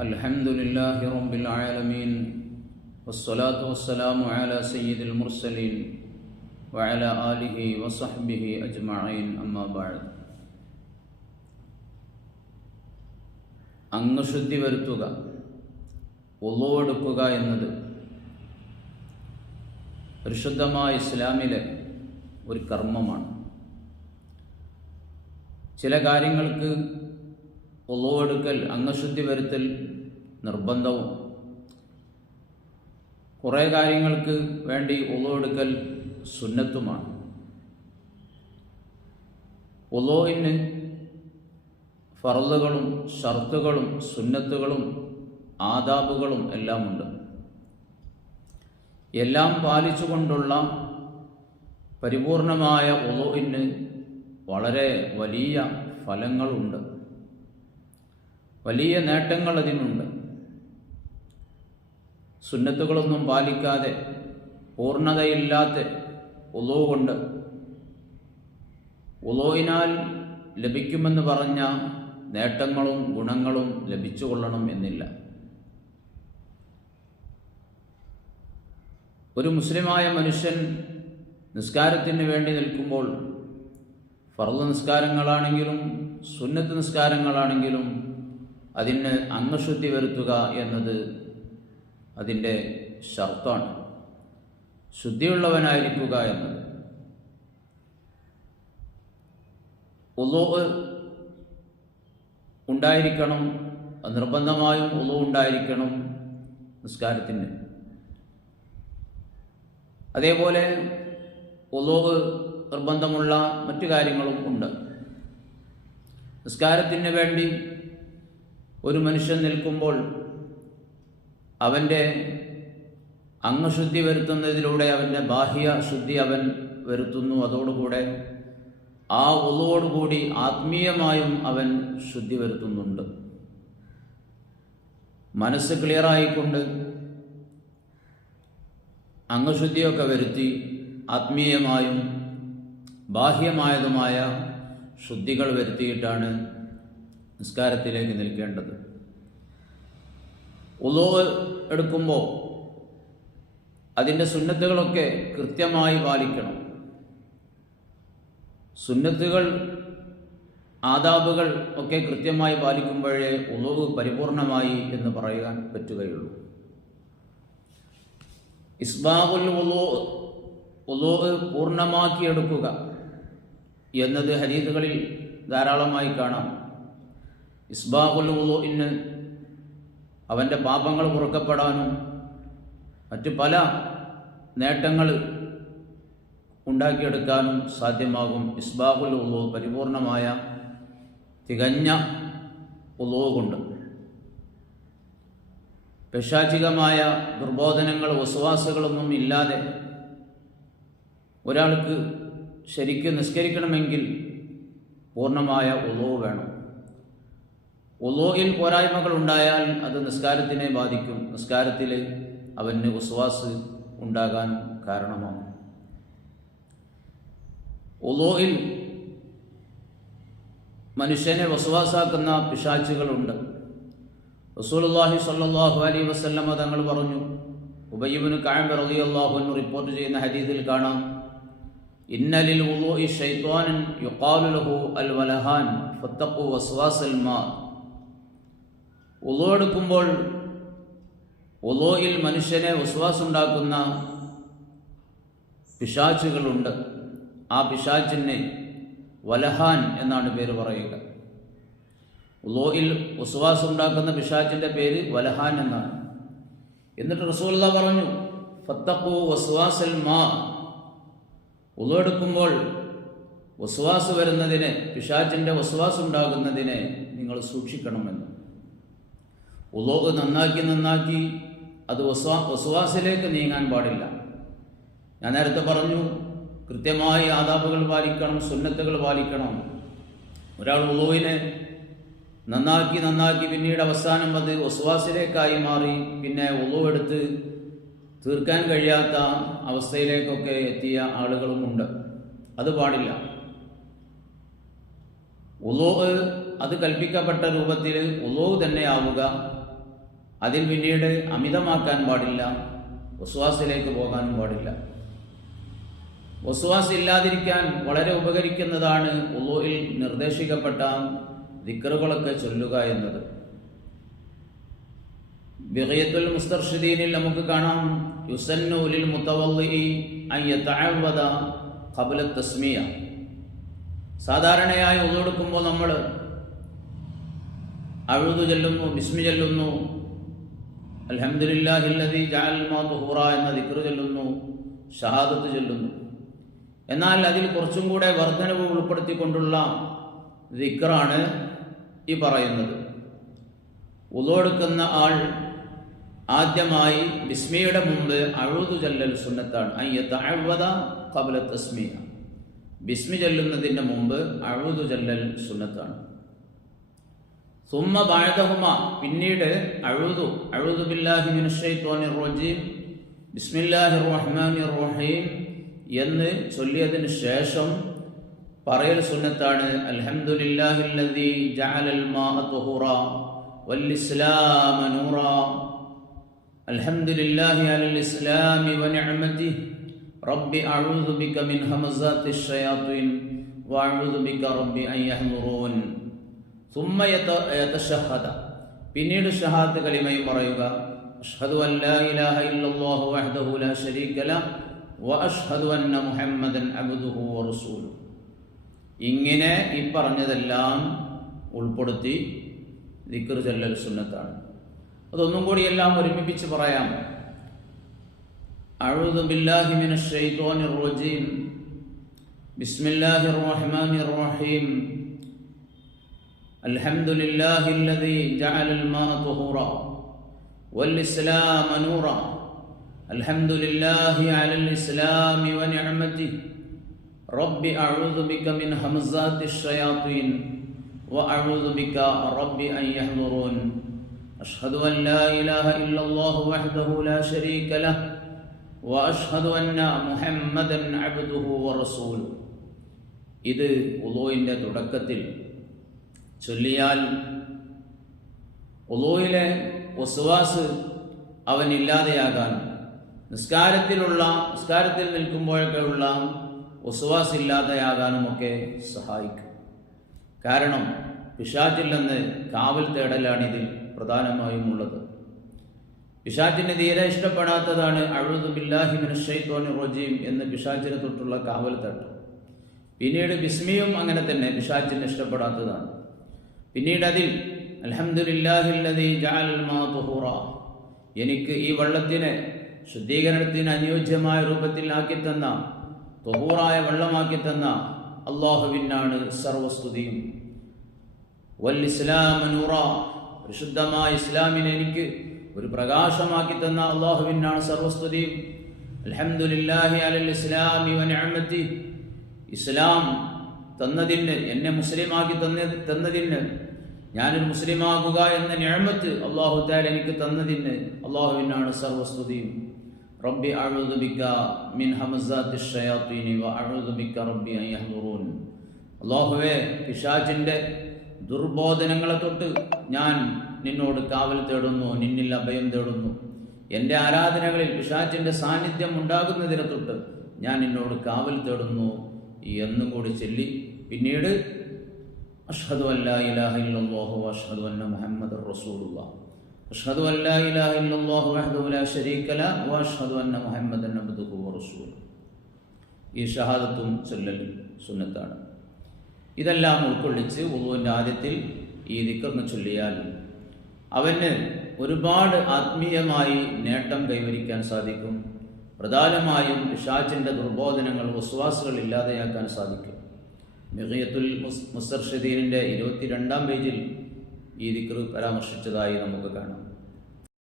الحمد لله رب العالمين والصلاة والسلام على سيد المرسلين وعلى آله وصحبه أجمعين أما بعد. അംഗശുദ്ധി വരുത്തുക, വുളൂ എടുക്കുക എന്നത് പരിശുദ്ധമായ ഇസ്ലാമിലെ ഒരു കർമ്മമാണ്. ചില കാര്യങ്ങൾക്ക് വുളൂ എടുക്കൽ, അംഗശുദ്ധി വരുത്തൽ നിർബന്ധവും, കുറേ കാര്യങ്ങൾക്ക് വേണ്ടി വുളൂ എടുക്കൽ സുന്നത്തുമാണ്. വുളൂഇന് ഫർളുകളും ഷർത്തുകളും സുന്നത്തുകളും ആദാബുകളും എല്ലാം ഉണ്ട്. എല്ലാം പാലിച്ചുകൊണ്ടുള്ള പരിപൂർണമായ വുളൂഇന് വളരെ വലിയ ഫലങ്ങളുണ്ട്, വലിയ നേട്ടങ്ങൾ അതിനുണ്ട്. സുന്നത്തുകളൊന്നും പാലിക്കാതെ പൂർണ്ണതയില്ലാത്ത വുളൂ കൊണ്ട് വുളൂഇനാൽ ലഭിക്കുമെന്ന് പറഞ്ഞ നേട്ടങ്ങളും ഗുണങ്ങളും ലഭിച്ചുകൊള്ളണം എന്നില്ല. ഒരു മുസ്ലിമായ മനുഷ്യൻ നിസ്കാരത്തിന് വേണ്ടി നിൽക്കുമ്പോൾ ഫർള് നിസ്കാരങ്ങളാണെങ്കിലും സുന്നത്ത് നിസ്കാരങ്ങളാണെങ്കിലും അതിന് അംഗശുദ്ധി വരുത്തുക എന്നത് അതിൻ്റെ ഷർത്താണ്, ശുദ്ധിയുള്ളവനായിരിക്കുക എന്നത്. വുളൂ ഉണ്ടായിരിക്കണം, നിർബന്ധമായും വുളൂ ഉണ്ടായിരിക്കണം നിസ്കാരത്തിന്. അതേപോലെ വുളൂ നിർബന്ധമുള്ള മറ്റു കാര്യങ്ങളും ഉണ്ട്. നിസ്കാരത്തിന് വേണ്ടി ഒരു മനുഷ്യൻ നിൽക്കുമ്പോൾ അവൻ്റെ അംഗശുദ്ധി വരുത്തുന്നതിലൂടെ അവൻ്റെ ബാഹ്യ ശുദ്ധി അവൻ വരുത്തുന്നു. അതോടുകൂടെ ആ വുളൂവോടുകൂടി ആത്മീയമായും അവൻ ശുദ്ധി വരുത്തുന്നുണ്ട്. മനസ്സ് ക്ലിയറായിക്കൊണ്ട് അംഗശുദ്ധിയൊക്കെ വരുത്തി ആത്മീയമായും ബാഹ്യമായതുമായ ശുദ്ധികൾ വരുത്തിയിട്ടാണ് നിസ്കാരത്തിലേക്ക് നിൽക്കേണ്ടത്. വുളൂ എടുക്കുമ്പോൾ അതിൻ്റെ സുന്നത്തുകളൊക്കെ കൃത്യമായി പാലിക്കണം. സുന്നത്തുകൾ ആദാബുകൾ ഒക്കെ കൃത്യമായി പാലിക്കുമ്പോഴേ വുളൂ പരിപൂർണമായി എന്ന് പറയാൻ പറ്റുകയുള്ളൂ. ഇസ്ബാഗുൽ വുളൂ പൂർണ്ണമാക്കിയെടുക്കുക എന്നത് ഹദീസുകളിൽ ധാരാളമായി കാണാം. ഇസ്ബാഗുൽ വുളൂഇന് അവൻ്റെ പാപങ്ങൾ പൊറുക്കപ്പെടാനും മറ്റു പല നേട്ടങ്ങൾ ഉണ്ടാക്കിയെടുക്കാനും സാധ്യമാകും. ഇസ്ബാഗുൽ വുളൂ പരിപൂർണമായ തികഞ്ഞ വുളൂ കൊണ്ട്. പൈശാചികമായ ദുർബോധനങ്ങൾ വസ്വാസുകളൊന്നും ഇല്ലാതെ ഒരാൾക്ക് ശരിക്കും നിസ്കരിക്കണമെങ്കിൽ പൂർണ്ണമായ വുളൂ വേണം. വുളൂഇൽ പോരായ്മകൾ ഉണ്ടായാൽ അത് നിസ്കാരത്തിനെ ബാധിക്കും, നിസ്കാരത്തിൽ അവന് വസ്വാസ് ഉണ്ടാകാൻ കാരണമാകും. വുളൂഇൽ മനുഷ്യനെ വസ്വാസാക്കുന്ന പിശാചുകളുണ്ട്. റസൂലുള്ളാഹി സ്വല്ലല്ലാഹു അലൈഹി വസല്ലമ തങ്ങൾ പറഞ്ഞു, ഉബയ്യ് ഇബ്നു കഅബ് റളിയല്ലാഹു അൻഹു റിപ്പോർട്ട് ചെയ്യുന്ന ഹദീസിൽ കാണാം, ഇന്ന ലിൽ വുളൂഇ ശൈത്വാനൻ യുഖാലു ലഹു അൽ വലഹാൻ ഫത്തഖു വസ്വാസൽ മാ. വുളൂ എടുക്കുമ്പോൾ വുളൂഇൽ മനുഷ്യനെ വസ്വാസുണ്ടാക്കുന്ന പിശാചുകളുണ്ട്. ആ പിശാചിനെ വലഹാൻ എന്നാണ് പേര് പറയുക. വുളൂഇൽ വസ്വാസുണ്ടാക്കുന്ന പിശാചിൻ്റെ പേര് വലഹാൻ എന്നാണ്. എന്നിട്ട് റസൂലുള്ളാഹി പറഞ്ഞു, ഫത്തഖു വസ്വാസൽ മാ. വുളൂ എടുക്കുമ്പോൾ വസ്വാസ് വരുന്നതിനെ, പിശാചിൻ്റെ വസ്വാസ് ഉണ്ടാകുന്നതിനെ നിങ്ങൾ സൂക്ഷിക്കണമെന്ന്. വുളൂ നന്നാക്കി അത് വസ്വാസിലേക്ക് നീങ്ങാൻ പാടില്ല. ഞാൻ നേരത്തെ പറഞ്ഞു, കൃത്യമായി ആദാബുകൾ പാലിക്കണം, സുന്നത്തുകൾ പാലിക്കണം. ഒരാൾ വുളൂവിനെ നന്നാക്കി പിന്നീട് അവസാനം അത് വസ്വാസിലേക്കായി മാറി പിന്നെ വുളൂ എടുത്ത് തീർക്കാൻ കഴിയാത്ത അവസ്ഥയിലേക്കൊക്കെ എത്തിയ ആളുകളുമുണ്ട്. അത് പാടില്ല. വുളൂ അത് കൽപ്പിക്കപ്പെട്ട രൂപത്തിൽ വുളൂ തന്നെ ആവുക, അതിൽ പിന്നീട് അമിതമാക്കാൻ പാടില്ല, വസ്വാസിലേക്ക് പോകാനും പാടില്ല. വസ്വാസ് ഇല്ലാതിരിക്കാൻ വളരെ ഉപകരിക്കുന്നതാണ് വുളൂഇൽ നിർദ്ദേശിക്കപ്പെട്ട ദിക്റുകളൊക്കെ ചൊല്ലുക എന്നത്. ബിഗിയത്തുൽ മുസ്തർഷിദീനിൽ നമുക്ക് കാണാം, യുസന്നു ലിൽ മുതവദ്ദിഇ അൻ യതഅവദ ഖബ്ല തസ്മിയ. സാധാരണയായി വുളൂ എടുക്കുമ്പോൾ നമ്മൾ അഊദു ചൊല്ലുന്നു, ബിസ്മി ചൊല്ലുന്നു, അൽഹംദുലില്ലാഹില്ലദീ ജഅൽ മാ തുഹൂറ എന്ന ദിക്ർ ചൊല്ലുന്നു, ഷഹാദത്ത് ചൊല്ലുന്നു. എന്നാൽ അതിൽ കുറച്ചും കൂടെ വർധനവ് ഉൾപ്പെടുത്തിക്കൊണ്ടുള്ള ദിക്റാണ് ഈ പറയുന്നത്. വുളൂ എടുക്കുന്ന ആൾ ആദ്യമായി ബിസ്മിയുടെ മുമ്പ് അഊദു ചൊല്ലൽ സുന്നത്താണ്. അൻ യതഅവദ ഖബ്ല തസ്മിയ, ബിസ്മി ചൊല്ലുന്നതിന് മുമ്പ് അഊദു ചൊല്ലൽ സുന്നത്താണ്. സുമ്മ ബഅദഹുമ, പിന്നീട് അഊദു ബില്ലാഹി മിനശ് ശൈത്വാനിർ റജീം ബിസ്മില്ലാഹിർ റഹ്മാനിർ റഹീം എന്ന് ചൊല്ലിയതിനു ശേഷം പറയൽ സുന്നത്താണ്. അൽഹംദുലില്ലാഹില്ലദീ ജഅലൽ മാഅ തുഹൂറ വൽ ഇസ്ലാമ നൂറ അൽഹംദുലില്ലാഹി അലൽ ഇസ്ലാമി വ നിഅമതിഹി റബ്ബി അഊദു ബിക മിൻ ഹമസാത്തിശ് ശയാത്തീൻ വ അഊദു ബിക റബ്ബി അൻ യഹ്ദുറൂൻ. സുമ്മ യതശഹദ, പിന്നീട് ഷഹാദത്ത് കലിമയും പറയുക. അഷ്ഹദു അൻ ലാ ഇലാഹ ഇല്ലല്ലാഹു വഹ്ദഹു ലാ ശരീക ലഹു വ അഷ്ഹദു അന്ന മുഹമ്മദൻ അബ്ദുഹു വ റസൂലുഹു. ഇങ്ങനെ ഈ പറഞ്ഞതെല്ലാം ഉൾപ്പെടുത്തി ദിക്ർ ചൊല്ലൽ സുന്നത്താണ്. അതൊന്നും കൂടി എല്ലാം ഒരുമിപ്പിച്ച് പറയാം. അഊദു ബില്ലാഹി മിനശ് ശൈത്വാനിർ റജീം ബിസ്മില്ലാഹിർ റഹ്മാനിർ റഹീം അൽഹംദുലില്ലാഹില്ലദീ ജഅലൽ മാഅ തുഹൂറ വൽ ഇസ്ലാമ നൂറ അൽഹംദുലില്ലാഹി അലൽ ഇസ്ലാമി വ നിഅമതിഹി റബ്ബി അഊദു ബിക മിൻ ഹമസാത്തിശ് ശയാത്തീൻ വ അഊദു ബിക റബ്ബി അൻ യഹ്ദുറൂൻ. അഷ്ഹദു അൻ ലാ ഇലാഹ ഇല്ലല്ലാഹു വഹ്ദഹു ലാ ശരീക ലഹു വ അഷ്ഹദു അന്ന മുഹമ്മദൻ അബ്ദുഹു വ റസൂലുഹു. ഇത് വുളൂഇന്റെ തുടക്കത്തിൽ ചൊല്ലിയാൽ വുളൂഇലെ വസ്വാസ് അവനില്ലാതെയാകാൻ, നിസ്കാരത്തിൽ നിൽക്കുമ്പോഴൊക്കെ ഉള്ള വസ്വാസ് ഇല്ലാതെയാകാനുമൊക്കെ സഹായിക്കും. കാരണം പിശാചിൽ നിന്ന് കാവൽ തേടലാണിതിൽ പ്രധാനമായും ഉള്ളത്. പിശാചിന് തീരെ ഇഷ്ടപ്പെടാത്തതാണ് അഊദു ബില്ലാഹി മിനശ് ശൈത്വാനിർ റജീം എന്ന് പിശാചിനെ തൊട്ടുള്ള കാവൽ തേട്ടം. പിന്നീട് ബിസ്മിയും അങ്ങനെ തന്നെ പിശാചിന് ഇഷ്ടപ്പെടാത്തതാണ്. പിന്നീട് അതിൽ അൽഹംദുലില്ലാഹില്ലദീ ജഅലൽ മാഅ തുഹൂറ, എനിക്ക് ഈ വെള്ളത്തിനെ ശുദ്ധീകരണത്തിന് അനുയോജ്യമായ രൂപത്തിൽ ആക്കിത്തന്ന, തുഹൂറായ വെള്ളമാക്കി തന്ന അല്ലാഹുവിനാണ് സർവസ്തുതിയും. വൽ ഇസ്ലാമ നൂറ, പരിശുദ്ധമായ ഇസ്ലാമിനെ എനിക്ക് ഒരു പ്രകാശമാക്കി തന്ന അല്ലാഹുവിനാണ് സർവസ്തുതിയും. അൽഹംദുലില്ലാഹി അലൽ ഇസ്ലാമി വ നിഅമതിഹി, ഇസ്ലാം തന്നതിന്, എന്നെ മുസ്ലിമാക്കി തന്നതിന്, ഞാനൊരു മുസ്ലിമാകുക എന്ന നിഅമത്ത് അല്ലാഹു തആല എനിക്ക് തന്നതിന് അല്ലാഹുവിനാണ് സർവസ്തുതിയും. റബ്ബി അഊദു ബിക മിൻ ഹമസാത്തിശ് ശയാത്തീൻ വ അഊദു ബിക റബ്ബി അൻ യഹ്ദുറൂൻ. അല്ലാഹുവേ, പിശാചിന്റെ ദുർബോധനങ്ങളെ തൊട്ട് ഞാൻ നിന്നോട് കാവൽ തേടുന്നു, നിന്നിൽ അഭയം തേടുന്നു. എൻ്റെ ആരാധനകളിൽ പിശാചിന്റെ സാന്നിധ്യം ഉണ്ടാകുന്നതിനെ തൊട്ട് ഞാൻ നിന്നോട് കാവൽ തേടുന്നു എന്നും കൂടി ചൊല്ലി പിന്നീട് അഷ്ഹദു അൻ ലാ ഇലാഹ ഇല്ലല്ലാഹു വ അഷ്ഹദു അന്ന മുഹമ്മദർ റസൂലുള്ളാഹ് അഷ്ഹദു അൻ ലാ ഇലാഹ ഇല്ലല്ലാഹു വഹ്ദഹു ലാ ശരീക ലഹു വ അഷ്ഹദു അന്ന മുഹമ്മദൻ അബ്ദുഹു വ റസൂലുഹു. ഈ ഷഹാദത്തും ചൊല്ലൽ സുന്നത്താണ്. ഇതെല്ലാം ഉൾക്കൊള്ളിച്ച് വുളൂഇന്റെ ആദ്യത്തിൽ ഈ ദിക്ർ ചൊല്ലിയാൽ അവന് ഒരുപാട് ആത്മീയമായി നേട്ടം കൈവരിക്കാൻ സാധിക്കും. പ്രധാനമായും പിശാചിന്റെ ദുർബോധനങ്ങൾ, വസ്വാസുകൾ ഇല്ലാതെയാക്കാൻ സാധിക്കും. ബിഗിയത്തുൽ മുസ്തർഷിദീനിന്റെ 22-ാം പേജിൽ ഈ ദിക്ർ പരാമർശിച്ചതായി നമുക്ക് കാണാം.